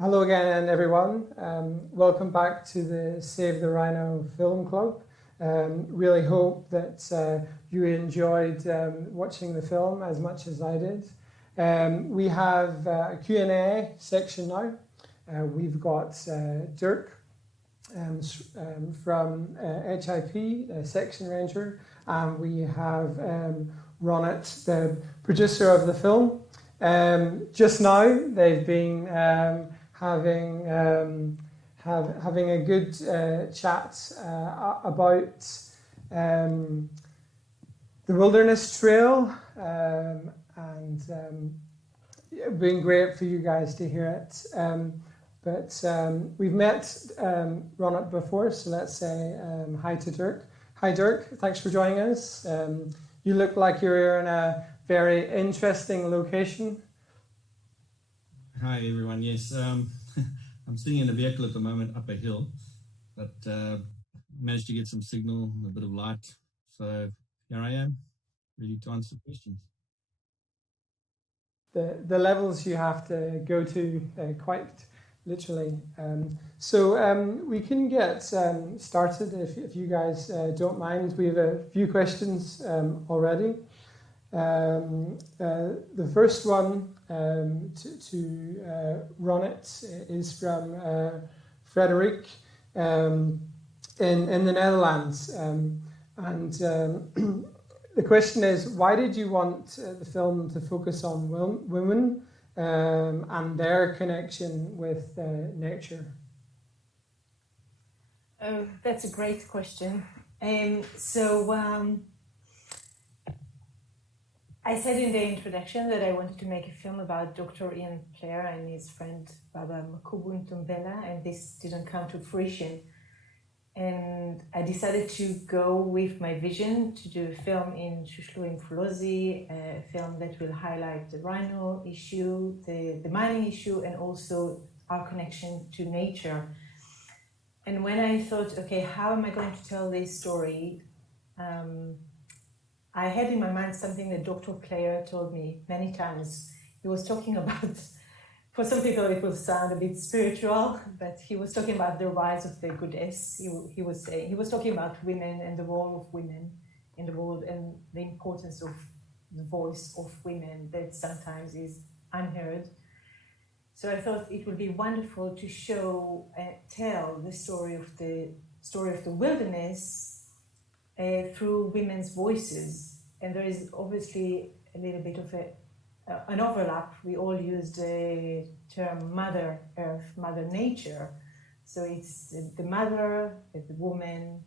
Hello again, everyone. Welcome back to the Save the Rhino Film Club. Really hope that you enjoyed watching the film as much as I did. We have a Q&A section now. We've got Dirk from HIP, Section Ranger, and we have Ronit, the producer of the film. Just now, they've been having a good chat about the Wilderness Trail, and it's been great for you guys to hear it. But we've met Ronit before, so let's say hi to Dirk. Hi Dirk, thanks for joining us. You look like you're in a very interesting location. Hi everyone, yes, I'm sitting in a vehicle at the moment up a hill, but managed to get some signal and a bit of light, so here I am, ready to answer questions. The levels you have to go to quite literally. So we can get started if you guys don't mind. We have a few questions already. The first one to Ronit is from Frederick in the Netherlands. The question is, why did you want the film to focus on women and their connection with nature? Oh, that's a great question. I said in the introduction that I wanted to make a film about Dr. Ian Player and his friend Baba Makubu Ntombela, and this didn't come to fruition. And I decided to go with my vision to do a film in Hluhluwe-iMfolozi, a film that will highlight the rhino issue, the mining issue, and also our connection to nature. And when I thought, okay, how am I going to tell this story? I had in my mind something that Dr. Player told me many times. He was talking about, for some people it will sound a bit spiritual, but he was talking about the rise of the goddess. He was talking about women and the role of women in the world and the importance of the voice of women that sometimes is unheard. So I thought it would be wonderful to show and tell the story of the wilderness through women's voices. And there is obviously a little bit of an overlap. We all use the term Mother Earth, Mother Nature. So it's the mother, the woman,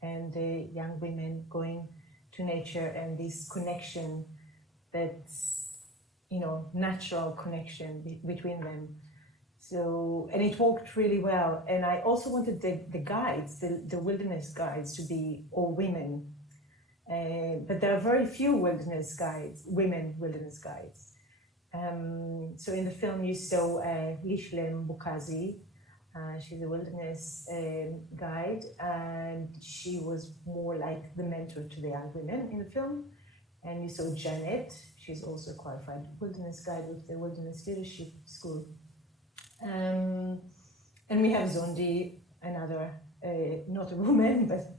and the young women going to nature, and this connection that's, natural connection between them. So, and it worked really well. And I also wanted the guides, the wilderness guides, to be all women. But there are very few women wilderness guides. So in the film you saw Hluhluwe-iMfolozi. She's a wilderness guide, and she was more like the mentor to the young women in the film. And you saw Janet. She's also a qualified wilderness guide with the Wilderness Leadership School. And we have Zondi, another, not a woman, but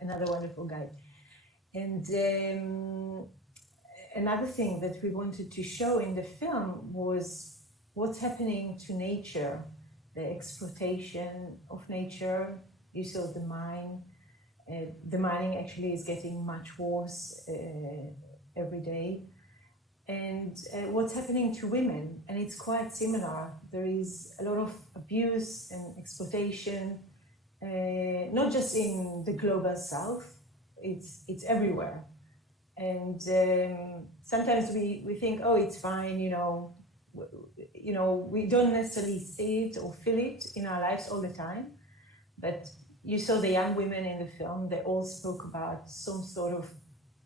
another wonderful guide. And another thing that we wanted to show in the film was what's happening to nature, the exploitation of nature. You saw the mine. The mining actually is getting much worse every day. And what's happening to women, and it's quite similar. There is a lot of abuse and exploitation, not just in the global south, it's everywhere. And sometimes we think, oh, it's fine, we don't necessarily see it or feel it in our lives all the time. But you saw the young women in the film, they all spoke about some sort of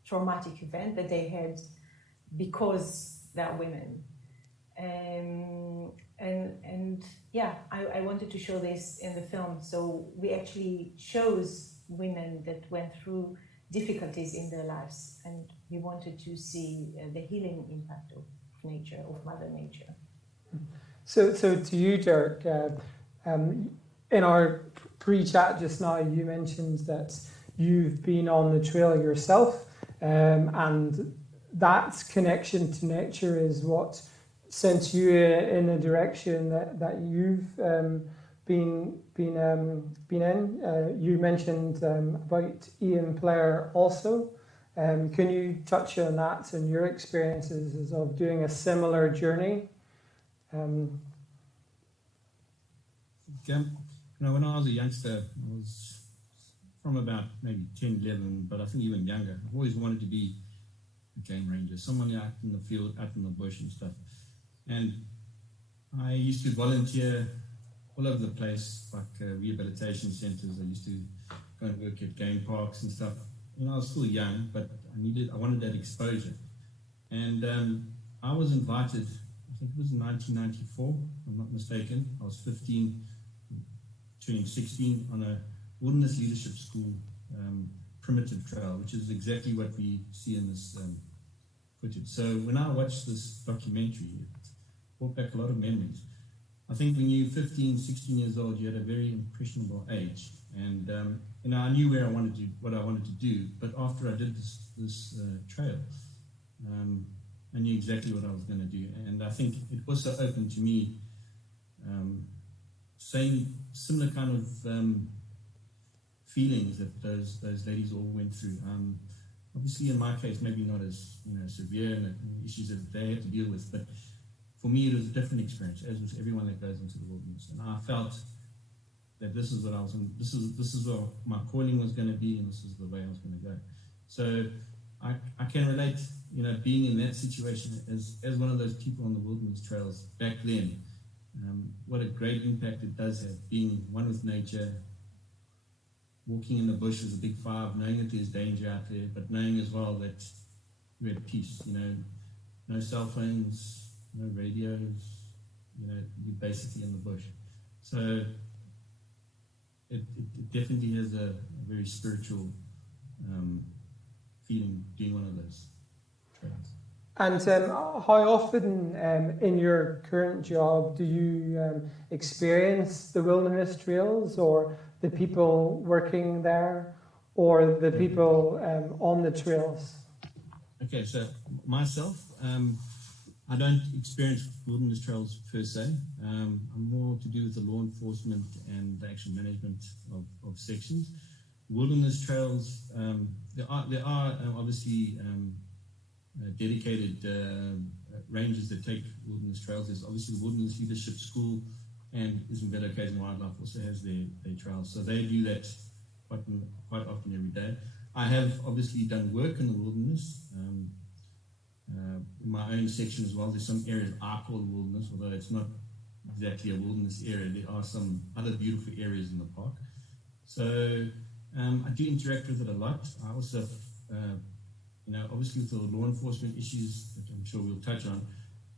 traumatic event that they had because they're women. And yeah, I wanted to show this in the film. So we actually chose women that went through difficulties in their lives, and we wanted to see the healing impact of nature, of Mother Nature. So to you, Dirk, in our pre-chat just now, you mentioned that you've been on the trail yourself, and that connection to nature is what sent you in a direction that you've been in. You mentioned about Ian Blair also. Can you touch on that and your experiences of doing a similar journey? When I was a youngster, I was from about maybe 10, 11, but I think even younger. I've always wanted to be a game ranger, someone out in the field, out in the bush and stuff. And I used to volunteer all over the place, like rehabilitation centers. I used to go and work at game parks and stuff. I was still young, but I wanted that exposure. And I was invited, I think it was in 1994, if I'm not mistaken. I was 15, turning 16, on a Wilderness Leadership School primitive trail, which is exactly what we see in this footage. So when I watched this documentary, it brought back a lot of memories. I think when you're 15, 16 years old, you're at a very impressionable age. And I knew what I wanted to do, but after I did this trail, I knew exactly what I was going to do. And I think it also opened to me saying similar kind of feelings that those ladies all went through. Obviously, in my case, maybe not as severe and issues that they had to deal with, but for me, it was a different experience, as with everyone that goes into the wilderness. And I felt that this is what I was. This is what my calling was going to be, and this is the way I was going to go. So I can relate, being in that situation as one of those people on the wilderness trails back then. What a great impact it does have, being one with nature, walking in the bush is a big five, knowing that there's danger out there, but knowing as well that you're at peace, no cell phones, no radios, you're basically in the bush. So it definitely has a very spiritual feeling being one of those trails. And how often in your current job do you experience the wilderness trails, or the people working there, or the people on the trails? Okay, so myself, I don't experience wilderness trails per se. I'm more to do with the law enforcement and the actual management of sections. Wilderness trails, there are obviously dedicated rangers that take wilderness trails. There's obviously the Wilderness Leadership School, and Isabella Case and Wildlife also has their trails. So they do that quite often every day. I have obviously done work in the wilderness, in my own section as well. There's some areas I call the wilderness, although it's not exactly a wilderness area. There are some other beautiful areas in the park. So I do interact with it a lot. I also, obviously with the law enforcement issues that I'm sure we'll touch on,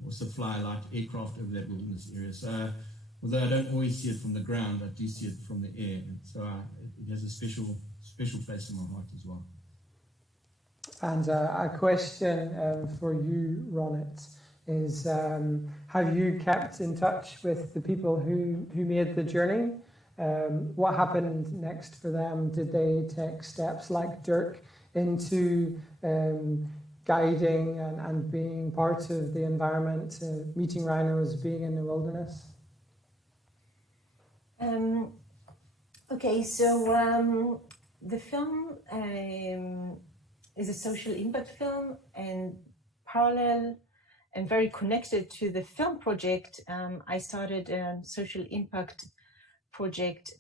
also fly a light aircraft over that wilderness area. So although I don't always see it from the ground, I do see it from the air. And so it has a special place in my heart as well. And a question for you, Ronit, is have you kept in touch with the people who made the journey? What happened next for them? Did they take steps like Dirk into guiding and being part of the environment, meeting rhinos, being in the wilderness? Okay, so the film is a social impact film, and parallel and very connected to the film project, I started a social impact project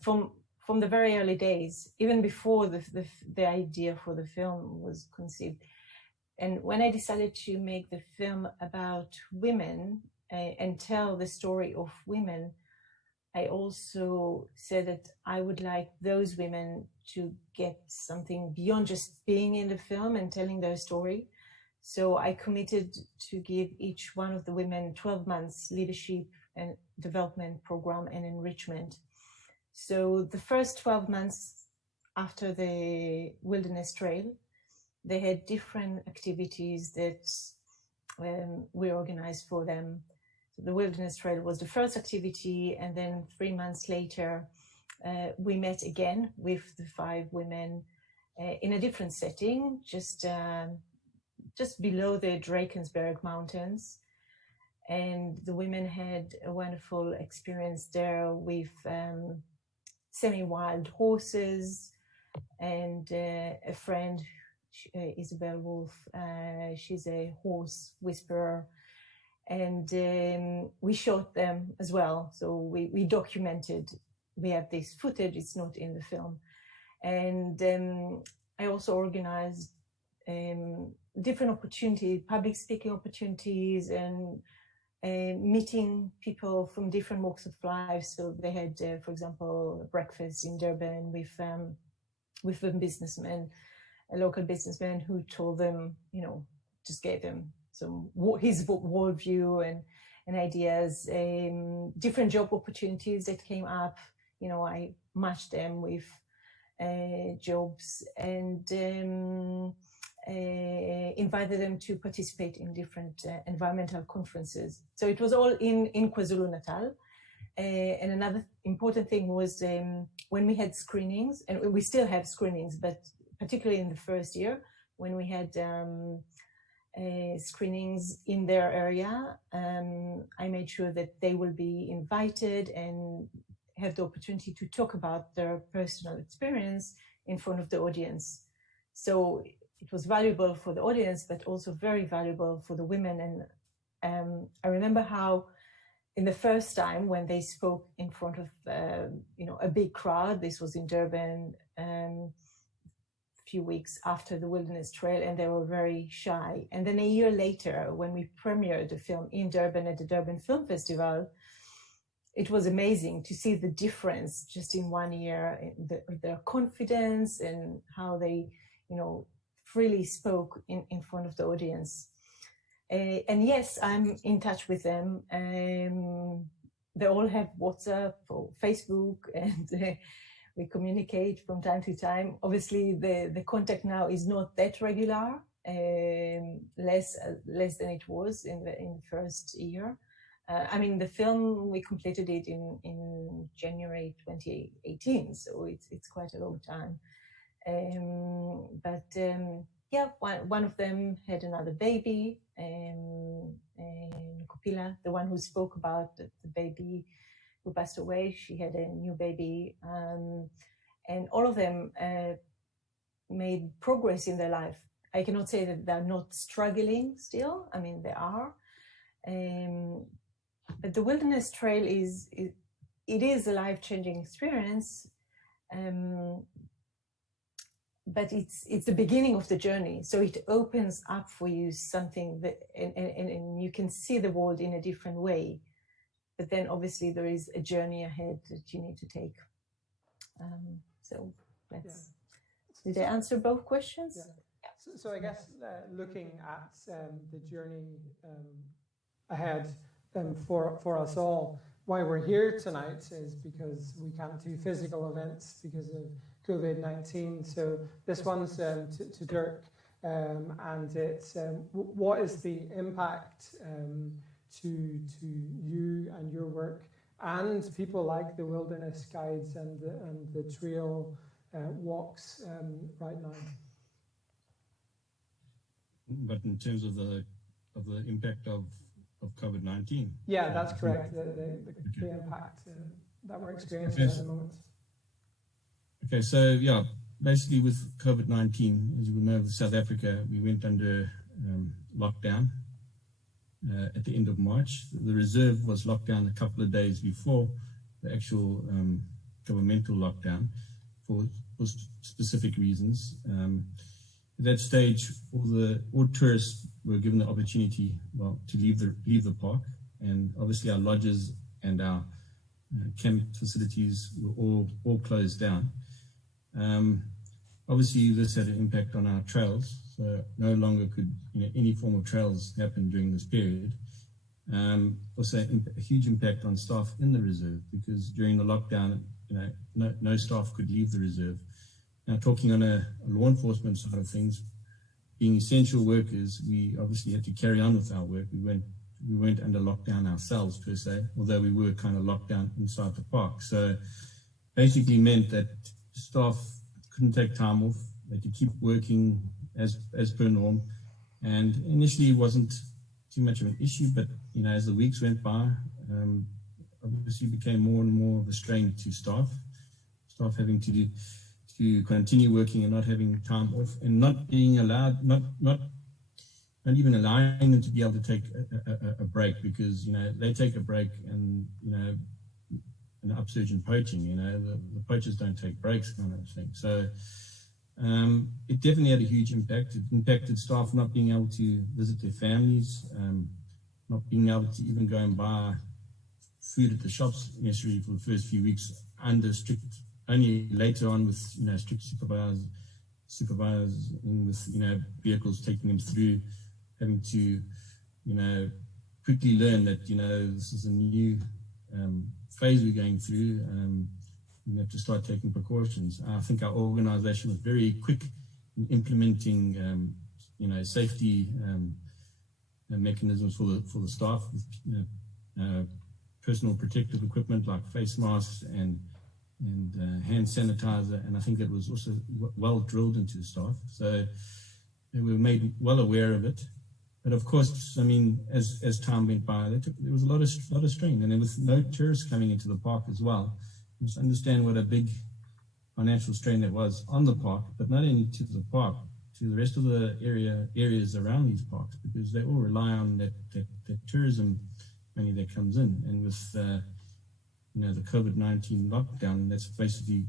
from the very early days, even before the idea for the film was conceived. And when I decided to make the film about women and tell the story of women, I also said that I would like those women to get something beyond just being in the film and telling their story. So I committed to give each one of the women 12 months leadership and development program and enrichment. So the first 12 months after the wilderness trail, they had different activities that we organized for them. The Wilderness Trail was the first activity, and then 3 months later, we met again with the 5 women in a different setting, just below the Drakensberg Mountains. And the women had a wonderful experience there with semi-wild horses, and a friend, Isabel Wolf, she's a horse whisperer, and we shot them as well. So we documented. We have this footage, it's not in the film. And I also organized different opportunities, public speaking opportunities, and meeting people from different walks of life. So they had, for example, breakfast in Durban with a businessman, a local businessman, who told them, just gave them his worldview and ideas, different job opportunities that came up. I matched them with jobs, and invited them to participate in different environmental conferences. So it was all in KwaZulu-Natal. And another important thing was when we had screenings, and we still have screenings, but particularly in the first year, when we had screenings in their area, I made sure that they will be invited and have the opportunity to talk about their personal experience in front of the audience. So it was valuable for the audience, but also very valuable for the women. And I remember how in the first time when they spoke in front of a big crowd, this was in Durban, a few weeks after the Wilderness Trail, and they were very shy. And then a year later, when we premiered the film in Durban at the Durban Film Festival, it was amazing to see the difference just in 1 year, their confidence and how they, freely spoke in front of the audience. And yes, I'm in touch with them. They all have WhatsApp or Facebook, and we communicate from time to time. Obviously, the contact now is not that regular, less than it was in the first year. The film, we completed it in January 2018, so it's quite a long time. One of them had another baby, Kupila, the one who spoke about the baby who passed away. She had a new baby, and all of them made progress in their life. I cannot say that they're not struggling still. They are. But the Wilderness Trail is a life-changing experience. But it's the beginning of the journey. So it opens up for you something that, and you can see the world in a different way. But then obviously there is a journey ahead that you need to take. Did I answer both questions? Yeah. So I guess looking at the journey ahead for us all, why we're here tonight is because we can't do physical events because of COVID-19. So this one's to Dirk, and it's what is the impact to you and your work and people like the wilderness guides and the trail walks right now? But in terms of the impact of COVID-19. Yeah, that's correct. The impact that we're experiencing at the moment. Okay, so basically with COVID-19, as you will know, with South Africa, we went under lockdown at the end of March. The reserve was locked down a couple of days before the actual governmental lockdown for specific reasons. At that stage, all tourists were given the opportunity, to leave the park, and obviously our lodges and our camp facilities were all closed down. Obviously, this had an impact on our trails, so no longer could any form of trails happen during this period. Also, a huge impact on staff in the reserve, because during the lockdown, no staff could leave the reserve. Now, talking on a law enforcement side of things, being essential workers, we obviously had to carry on with our work. We weren't we weren't under lockdown ourselves per se, although we were kind of locked down inside the park. So basically meant that staff couldn't take time off. They could keep working as per norm. And initially it wasn't too much of an issue, but as the weeks went by, obviously became more and more of a strain to staff having to continue working and not having time off, and not being allowed, not even allowing them to be able to take a break, because they take a break and an upsurge in poaching, the poachers don't take breaks, kind of thing. So it definitely had a huge impact. It impacted staff not being able to visit their families, not being able to even go and buy food at the shops necessarily for the first few weeks, under strict, only later on with strict supervising with vehicles taking them through, having to quickly learn that this is a new phase we're going through. We have to start taking precautions. I think our organization was very quick in implementing safety mechanisms for the staff, with personal protective equipment like face masks and hand sanitizer, and I think it was also well drilled into the staff, so they were made well aware of it. But of course, as time went by, there was a lot of strain, and there was no tourists coming into the park as well. You must understand what a big financial strain it was on the park, but not only to the park, to the rest of the areas around these parks, because they all rely on that tourism money that comes in. And with the COVID-19 lockdown, that's basically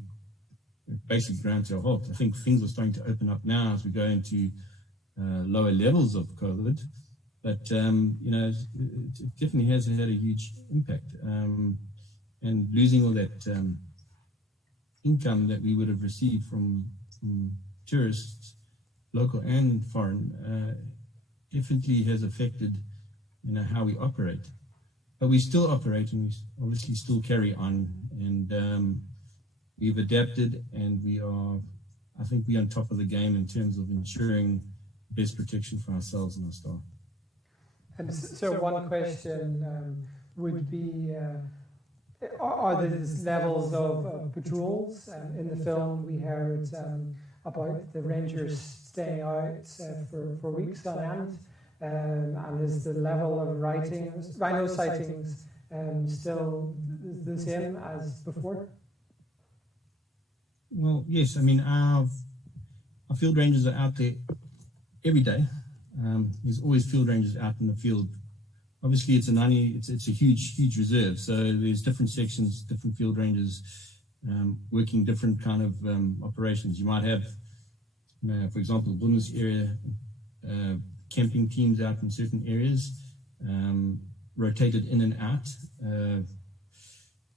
ground to a halt. I think things are starting to open up now as we go into lower levels of COVID, but it definitely has had a huge impact. And losing all that income that we would have received from tourists, local and foreign, definitely has affected how we operate. But we still operate, and we obviously still carry on, and we've adapted, and I think we're on top of the game in terms of ensuring best protection for ourselves and our staff. And so one question would be, are there levels of patrols? In the film we heard about the rangers staying out for weeks on end, and is the level of rhino sightings still the same as before? Well, yes. Our field rangers are out there every day. There's always field rangers out in the field. Obviously, it's a huge reserve, so there's different sections, different field rangers working different kind of operations. You might have, for example, the wilderness area, camping teams out in certain areas, rotated in and out.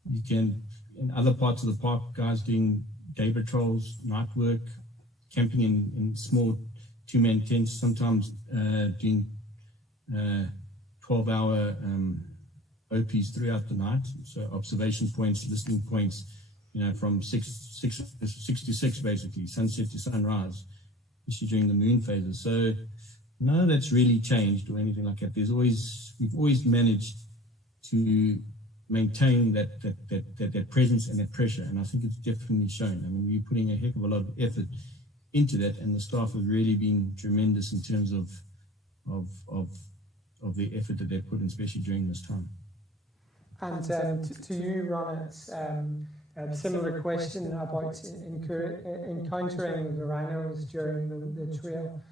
You can, in other parts of the park, guys doing day patrols, night work, camping in small two-man tents, sometimes doing 12-hour OPs throughout the night, so observation points, listening points, from 6 to 6, basically, sunset to sunrise, especially during the moon phases. So none of that's really changed or anything like that. We've always managed to maintain that presence and that pressure, and I think it's definitely shown. We're putting a heck of a lot of effort into that, and the staff have really been tremendous in terms of the effort that they've put in, especially during this time. And to you, Ronit, a similar question about encountering the rhinos during the trail.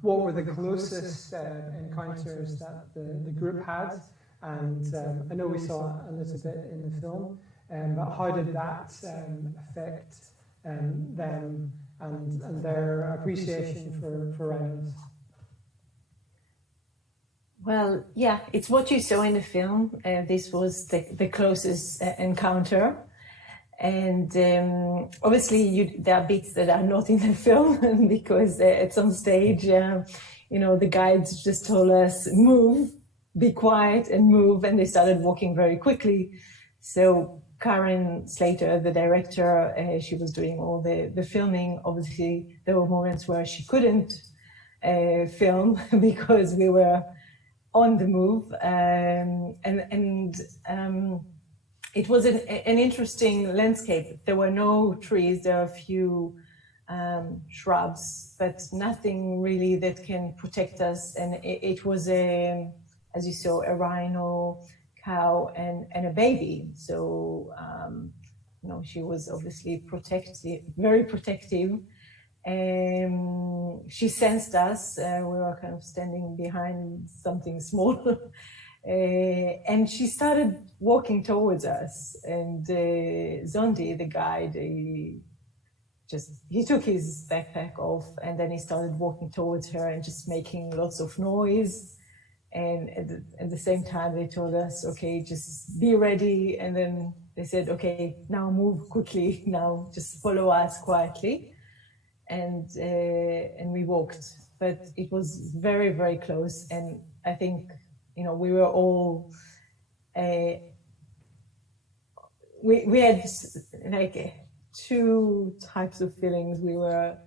What were the closest encounters that the group had? And I know we saw a little bit in the film, but how did that affect them and their appreciation for rhinos? Well, yeah, it's what you saw in the film. This was the closest encounter. And obviously there are bits that are not in the film because at some stage, the guides just told us, move, be quiet and move, and they started walking very quickly. So Karen Slater, the director, she was doing all the filming. Obviously, there were moments where she couldn't film because we were on the move, and it was an interesting landscape. There were no trees. There are a few shrubs, but nothing really that can protect us. And it was as you saw, a rhino, cow, and a baby. So she was obviously very protective. She sensed us. We were kind of standing behind something small. And she started walking towards us. And Zondi, the guide, he took his backpack off, and then he started walking towards her and just making lots of noise. And at the same time, they told us, okay, just be ready. And then they said, okay, now move quickly. Now just follow us quietly. And we walked, but it was very, very close. And I think, we were all, we had like two types of feelings. We were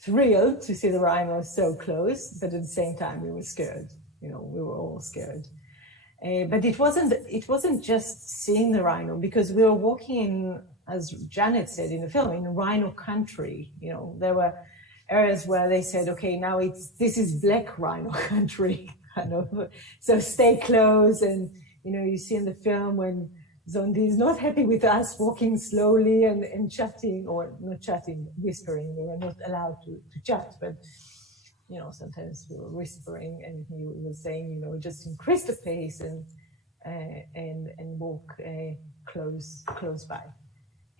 thrilled to see the rhino so close, but at the same time, we were scared. We were all scared. But it wasn't just seeing the rhino, because we were walking in, as Janet said in the film, in rhino country. There were areas where they said, okay, now this is black rhino country, kind of. So stay close. And, you see in the film when Zondi is not happy with us walking slowly and chatting, or not chatting, whispering. We were not allowed to chat, but, sometimes we were whispering, and he was saying, just increase the pace and walk close by.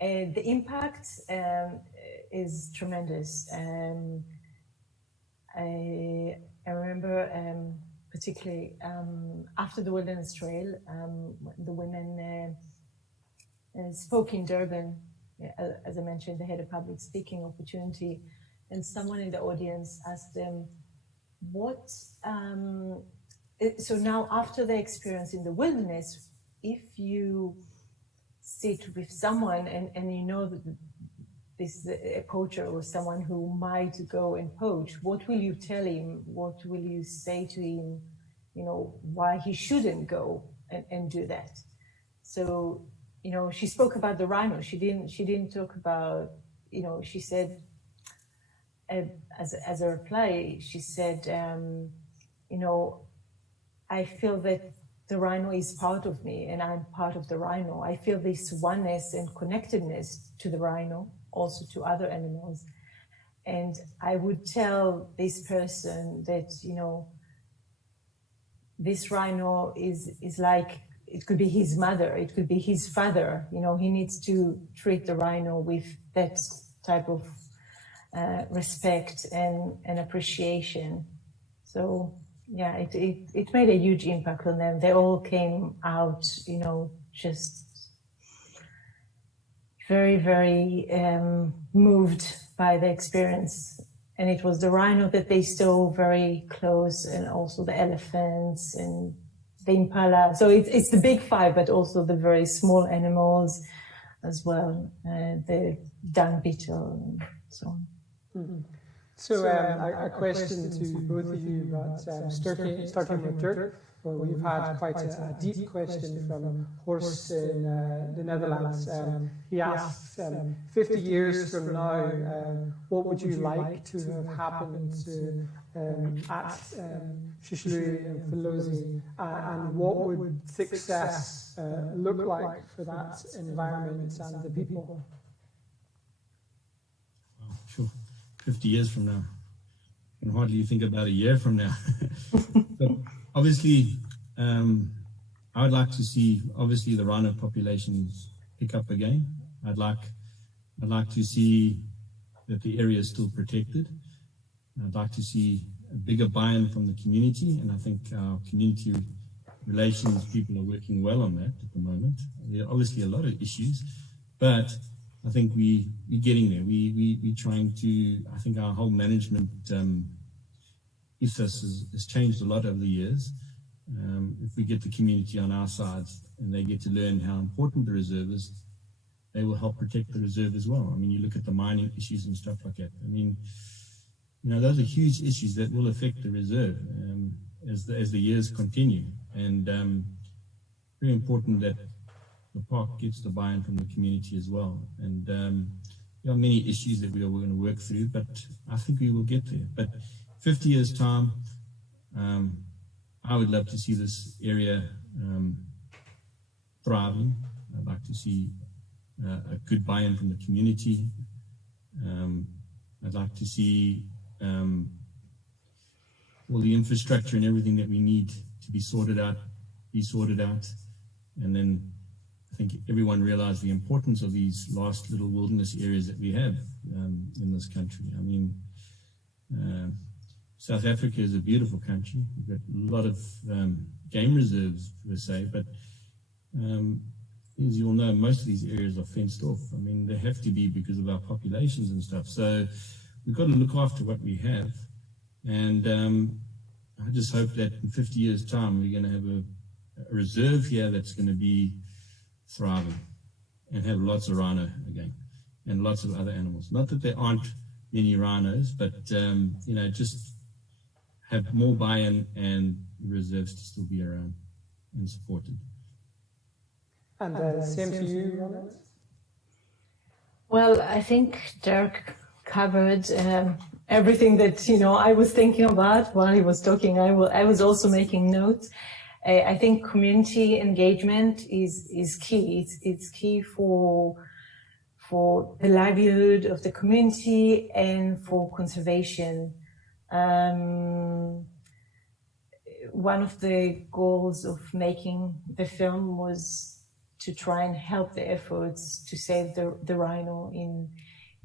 The impact is tremendous. I remember particularly after the Wilderness Trail, the women spoke in Durban. As I mentioned, they had a public speaking opportunity, and someone in the audience asked them, so now after the experience in the wilderness, if you sit with someone and that this is a poacher or someone who might go and poach, what will you tell him? What will you say to him? Why he shouldn't go and do that. So, she spoke about the rhino. She didn't talk about, she said, as a reply, she said, I feel that the rhino is part of me, and I'm part of the rhino. I feel this oneness and connectedness to the rhino, also to other animals. And I would tell this person that, this rhino is like, it could be his mother, it could be his father. He needs to treat the rhino with that type of respect and appreciation. So yeah, it made a huge impact on them. They all came out, just very, very moved by the experience. And it was the rhino that they saw very close, and also the elephants and the impala. So it's the big five, but also the very small animals as well, the dung beetle and so on. Mm-hmm. So a question to both of you, but starting with Dirk. Well, we've had quite a deep question from Horst in the Netherlands. He asks, 50 years from now, what would you like to have happened at Hluhluwe-iMfolozi, and what would success look like for that environment and the people? Oh, sure. 50 years from now. I can hardly think about a year from now. So obviously, I would like to see, obviously, the rhino populations pick up again. I'd like to see that the area is still protected. I'd like to see a bigger buy-in from the community, and I think our community relations people are working well on that at the moment. There are obviously a lot of issues, but I think we're getting there. We're trying to, I think our whole management ethos has changed a lot over the years. If we get the community on our side and they get to learn how important the reserve is, they will help protect the reserve as well. I mean, you look at the mining issues and stuff like that. I mean, those are huge issues that will affect the reserve. as the years continue. And very important that the park gets the buy-in from the community as well. And there are many issues that we are going to work through, but I think we will get there. But 50 years' time, I would love to see this area thriving. I'd like to see a good buy-in from the community. I'd like to see all the infrastructure and everything that we need to be sorted out. And then I think everyone realized the importance of these last little wilderness areas that we have in this country. I mean, South Africa is a beautiful country. We've got a lot of game reserves, per se, but as you all know, most of these areas are fenced off. I mean, they have to be because of our populations and stuff. So we've got to look after what we have. And I just hope that in 50 years' time, we're going to have a reserve here that's going to be thriving and have lots of rhino again and lots of other animals. Not that there aren't many rhinos, but, just have more buy-in and reserves to still be around and supported. And same for you, Ronit? Well, I think Dirk covered everything that I was thinking about while he was talking. I was also making notes. I think community engagement is key. It's key for the livelihood of the community and for conservation. One of the goals of making the film was to try and help the efforts to save the rhino in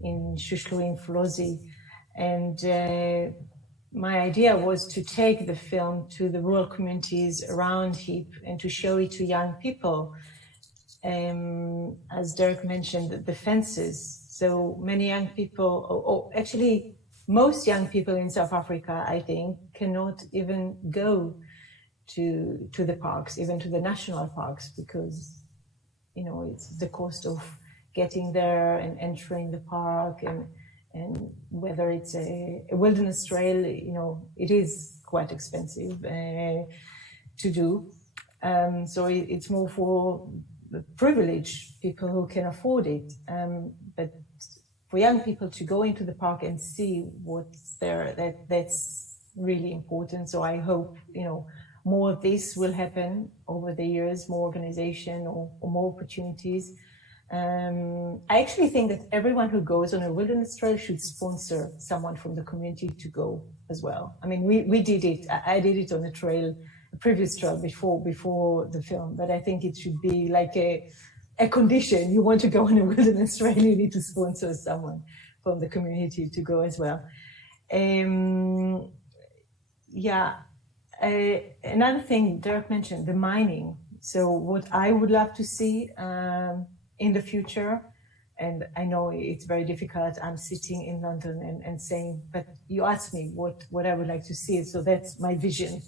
Hluhluwe-iMfolozi. And my idea was to take the film to the rural communities around Heap and to show it to young people. As Dirk mentioned, the fences. So many young people, or actually most young people in South Africa, I think, cannot even go to the parks, even to the national parks, because it's the cost of getting there and entering the park, and whether it's a wilderness trail, it is quite expensive to do. So it's more for the privileged people who can afford it. But for young people to go into the park and see what's there, that's really important. So I hope, more of this will happen over the years, more organization or more opportunities. I actually think that everyone who goes on a wilderness trail should sponsor someone from the community to go as well. I mean, we did it. I did it on a previous trail before the film, but I think it should be like a condition. You want to go on a wilderness trail, you need to sponsor someone from the community to go as well. Another thing Dirk mentioned, the mining. So what I would love to see in the future, and I know it's very difficult, I'm sitting in London and saying, but you asked me what I would like to see, so that's my vision.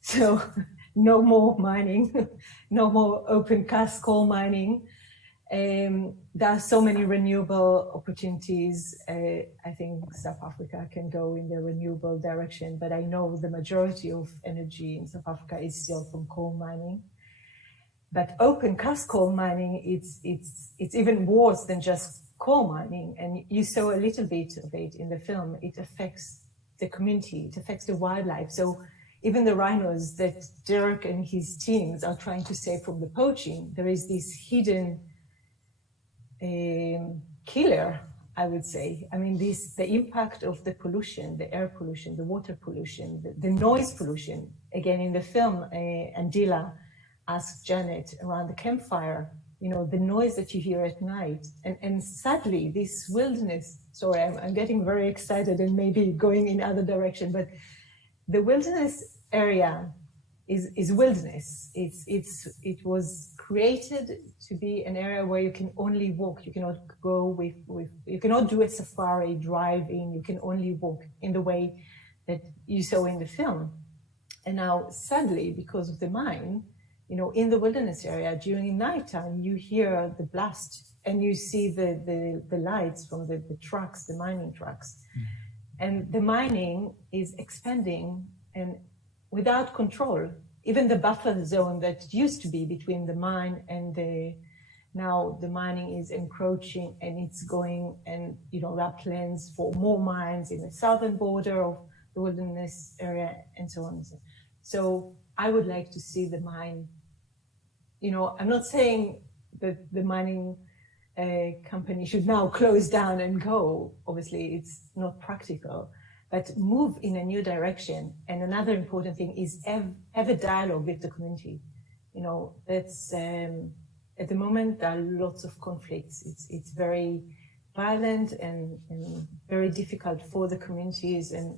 So no more mining, no more open cast coal mining. There are so many renewable opportunities. I think South Africa can go in the renewable direction, but I know the majority of energy in South Africa is still from coal mining. But open cast coal mining, it's even worse than just coal mining. And you saw a little bit of it in the film. It affects the community, it affects the wildlife. So even the rhinos that Dirk and his teams are trying to save from the poaching, there is this hidden killer, I would say. I mean, the impact of the pollution, the air pollution, the water pollution, the noise pollution. Again, in the film, Andila asked Janet around the campfire, the noise that you hear at night. And sadly, this wilderness, sorry, I'm getting very excited and maybe going in other direction, but the wilderness area is wilderness. It was created to be an area where you can only walk. You cannot go you cannot do a safari, drive in. You can only walk in the way that you saw in the film. And now, sadly, because of the mine, in the wilderness area, during nighttime, you hear the blast and you see the lights from the trucks, the mining trucks. And the mining is expanding, and without control. Even the buffer zone that used to be between the mine and now the mining is encroaching and it's going, and there are plans for more mines in the southern border of the wilderness area and so on. So I would like to see the mine, I'm not saying that the mining company should now close down and go. Obviously, it's not practical, but move in a new direction. And another important thing is have a dialogue with the community. That's at the moment there are lots of conflicts. It's very violent and very difficult for the communities and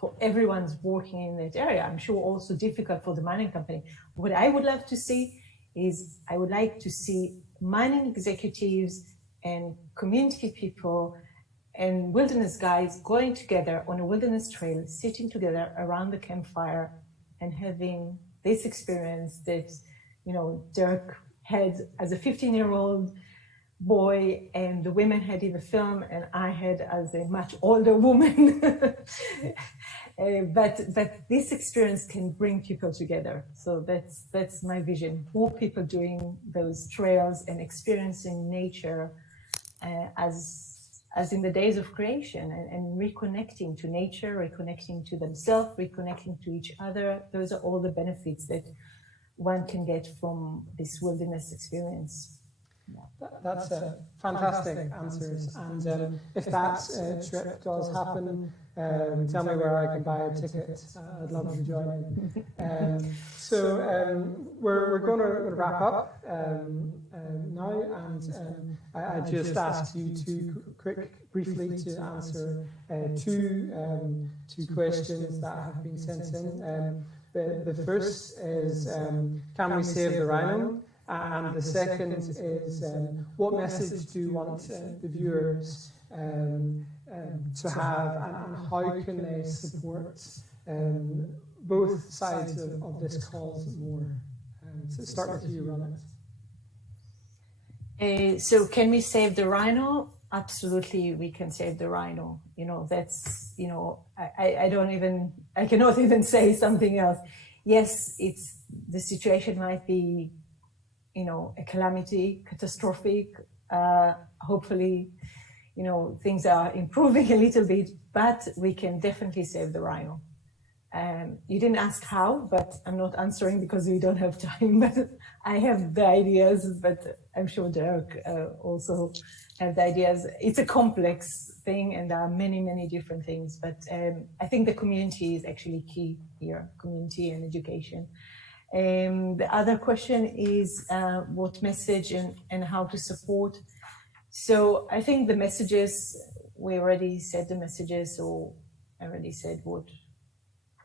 for everyone's working in that area. I'm sure also difficult for the mining company. What I would love to see is I would like to see mining executives and community people and wilderness guides going together on a wilderness trail, sitting together around the campfire and having this experience that, Dirk had as a 15-year-old boy and the women had in the film and I had as a much older woman. But this experience can bring people together. So that's my vision. More people doing those trails and experiencing nature as in the days of creation and reconnecting to nature, reconnecting to themselves, reconnecting to each other. Those are all the benefits that one can get from this wilderness experience. That's fantastic answers. And if that trip does happen, tell me where I can buy a ticket. I'd love to join. So we're going to wrap up now, and I just asked you to briefly to answer two questions that have been sent in. The first is, can we save the rhino? And the second is, what message do you want the viewers to have, and how can they support both sides of this cause more? So start with you, Ronit. So can we save the rhino? Absolutely, we can save the rhino. That's, I cannot even say something else. Yes, the situation might be, a calamity, catastrophic. Hopefully, things are improving a little bit, but we can definitely save the rhino. You didn't ask how, but I'm not answering because we don't have time. But I have the ideas, but I'm sure Dirk also have the ideas. It's a complex thing, and there are many, many different things. But I think the community is actually key here, community and education. The other question is what message and how to support. So I think the messages, we already said the messages, or I already said what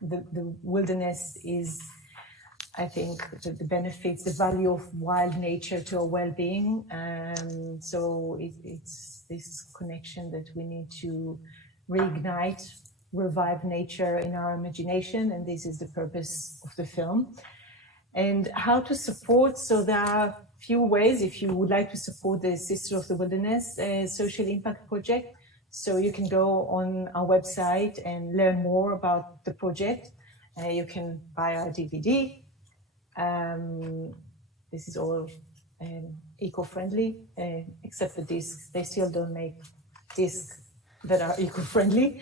the wilderness is. I think the benefits, the value of wild nature to our well-being. So it's this connection that we need to reignite, revive nature in our imagination, and this is the purpose of the film. And how to support, so there are a few ways if you would like to support the Sisters of the Wilderness social impact project. So you can go on our website and learn more about the project. You can buy our DVD. This is all eco-friendly, except the discs. They still don't make discs that are eco-friendly.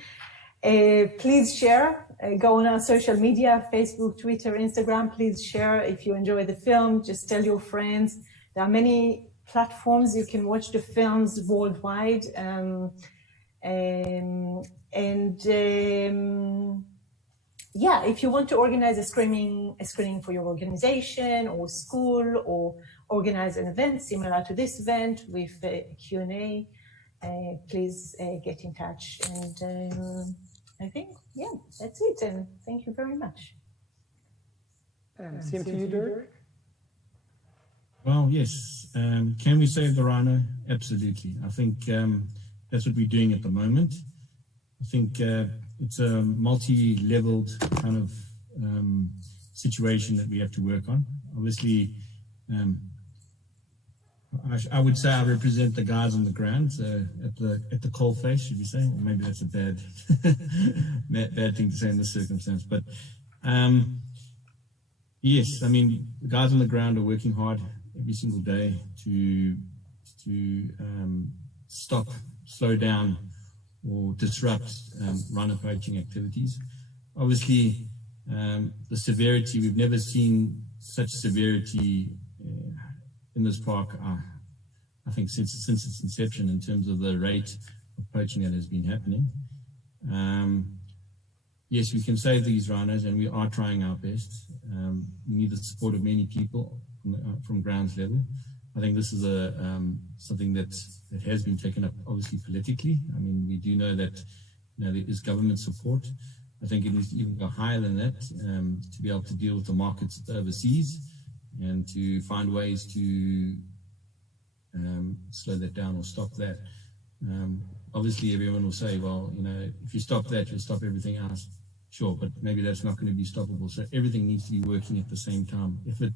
Please share. Go on our social media, Facebook, Twitter, Instagram. Please share if you enjoy the film. Just tell your friends. There are many platforms you can watch the films worldwide. Yeah, if you want to organize a screening for your organization or school, or organize an event similar to this event with a Q&A, please get in touch. And I think, yeah, that's it. And thank you very much. Same to you, Dirk. Well, yes. Can we save the rhino? Absolutely. I think that's what we're doing at the moment. I think it's a multi-leveled kind of situation that we have to work on. Obviously, I would say I represent the guys on the ground at the coalface, should we say? Or maybe that's a bad thing to say in this circumstance. But Yes, I mean, the guys on the ground are working hard every single day to stop, slow down, or disrupt rhino poaching activities. Obviously, the severity, we've never seen such severity in this park, I think, since its inception in terms of the rate of poaching that has been happening. Yes, we can save these rhinos, and we are trying our best. We need the support of many people from grounds level. I think this is something that has been taken up, obviously, politically. I mean, we do know that there is government support. I think it needs to even go higher than that to be able to deal with the markets overseas and to find ways to slow that down or stop that. Obviously, everyone will say, well, if you stop that, you'll stop everything else. Sure, but maybe that's not going to be stoppable. So everything needs to be working at the same time. If it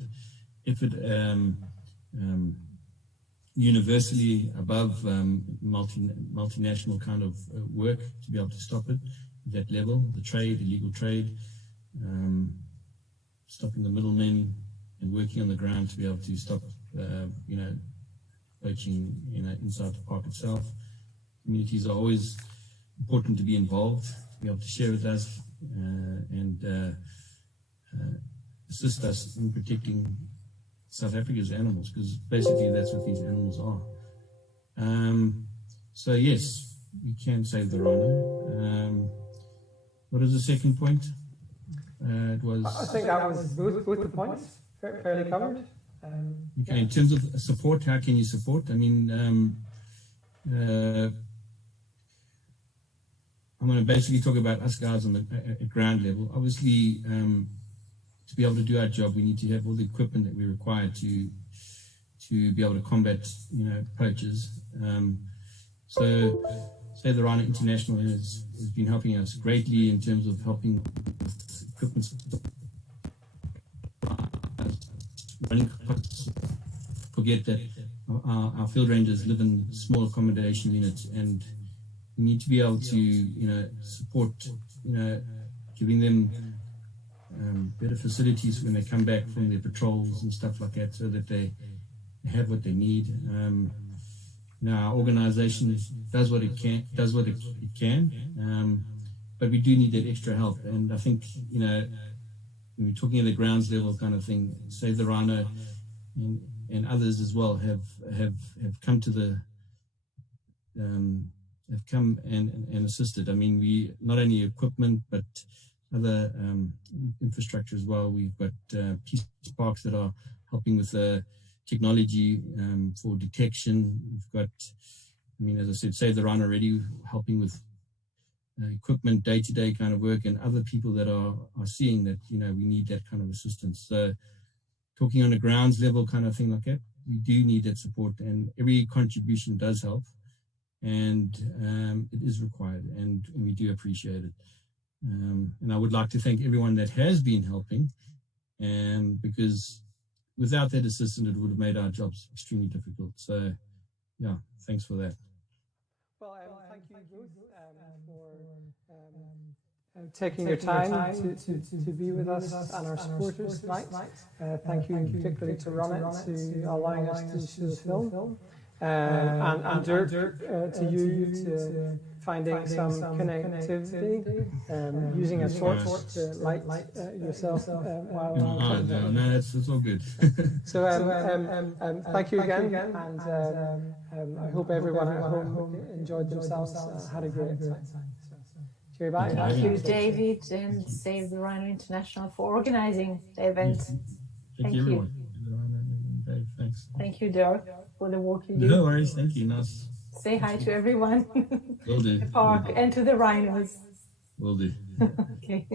universally above multinational kind of work to be able to stop it at that level, the trade, illegal trade, stopping the middlemen and working on the ground to be able to stop, poaching, inside the park itself. Communities are always important to be involved, to be able to share with us and assist us in protecting South Africa's animals, because basically that's what these animals are. So yes, we can save the rhino. What is the second point? It was. I think that was both the points fairly covered. Okay, in terms of support, how can you support? I mean, I'm going to basically talk about us guys on the at ground level. Obviously, to be able to do our job, we need to have all the equipment that we require to be able to combat, poachers. So, Save the Rhino International has been helping us greatly in terms of helping with equipment. Running costs. Forget that our field rangers live in small accommodation units, and we need to be able to, support, giving them better facilities when they come back from their patrols and stuff like that, so that they have what they need. Our organization does what it can, but we do need that extra help. And I think, when we're talking at the grounds level kind of thing, Save the Rhino and others as well have come to the have come and assisted. I mean, we not only equipment but other infrastructure as well. We've got peace parks that are helping with technology for detection. We've got, as I said, Save the Rhino already helping with equipment, day-to-day kind of work, and other people that are seeing that, we need that kind of assistance. So talking on a grounds level kind of thing like that, we do need that support, and every contribution does help, and it is required, and we do appreciate it. And I would like to thank everyone that has been helping, because without that assistance, it would have made our jobs extremely difficult. So, yeah, thanks for that. Well, thank you both for taking your time to be with us and our supporters tonight. Thank you particularly to Ronit to allowing us to show the film, and Dirk, to you to finding some connectivity, using a torch to light yourself while no, it's all good. So thank you again, and I hope everyone at home enjoyed themselves, had a great time. Cheery bye. Thank you, David, and Save the Rhino International for organizing the event. Thank you, everyone. Thanks. Thank you, Dirk, for the work you do. No worries. Thank you. Nice. Say hi to everyone. Will do. The park and to the rhinos. Will do. Okay.